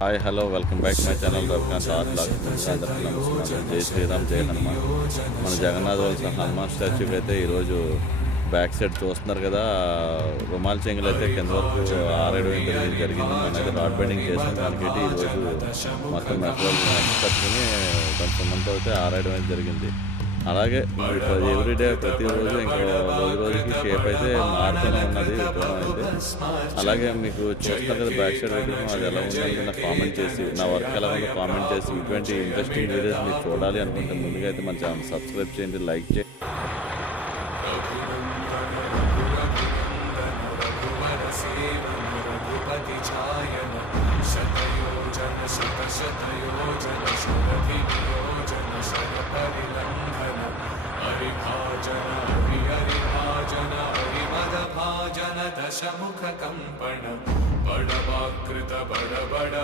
Hi hello welcome back to my channel Ravikanth art blogs. ముందుగా అందరికీ నమస్కారం. జై శ్రీరామ్, జై హనుమాన్. మన జగన్నాథ్ వలస హనుమాన్ స్టాచ్యూకి అయితే ఈరోజు బ్యాక్ సైడ్ చూస్తున్నారు కదా, రుమాల్ చెంగులు అయితే కింద వరకు ఆరేయడం జరిగింది. మనైతే రాడ్ బెండింగ్ చేసిన దానికి ఈరోజు మొత్తం మెటీరియల్ కట్టుకుని కొంచెం మంది అయితే ఆరేయడం అయితే జరిగింది. అలాగే ఎవ్రీడే ప్రతిరోజు ఇంకా రోజుకి షేప్ అయితే మారుతూనే ఉన్నది విగ్రహం అయితే. అలాగే మీకు చూస్తారు కదా బ్యాక్ సైడ్ విగ్రహం, అది ఎలా ఉందంటే నాకు కామెంట్ చేసి, నా వర్క్ ఎలా ఉందో కామెంట్ చేసి, ఇటువంటి ఇంట్రెస్టింగ్ వీడియోస్ మీరు చూడాలి అనుకుంటే ముందుగా అయితే మన ఛానల్ సబ్స్క్రైబ్ చేయండి, లైక్ చేయండి. दशमुख कंपन बड़ बाकृत बड़ बड़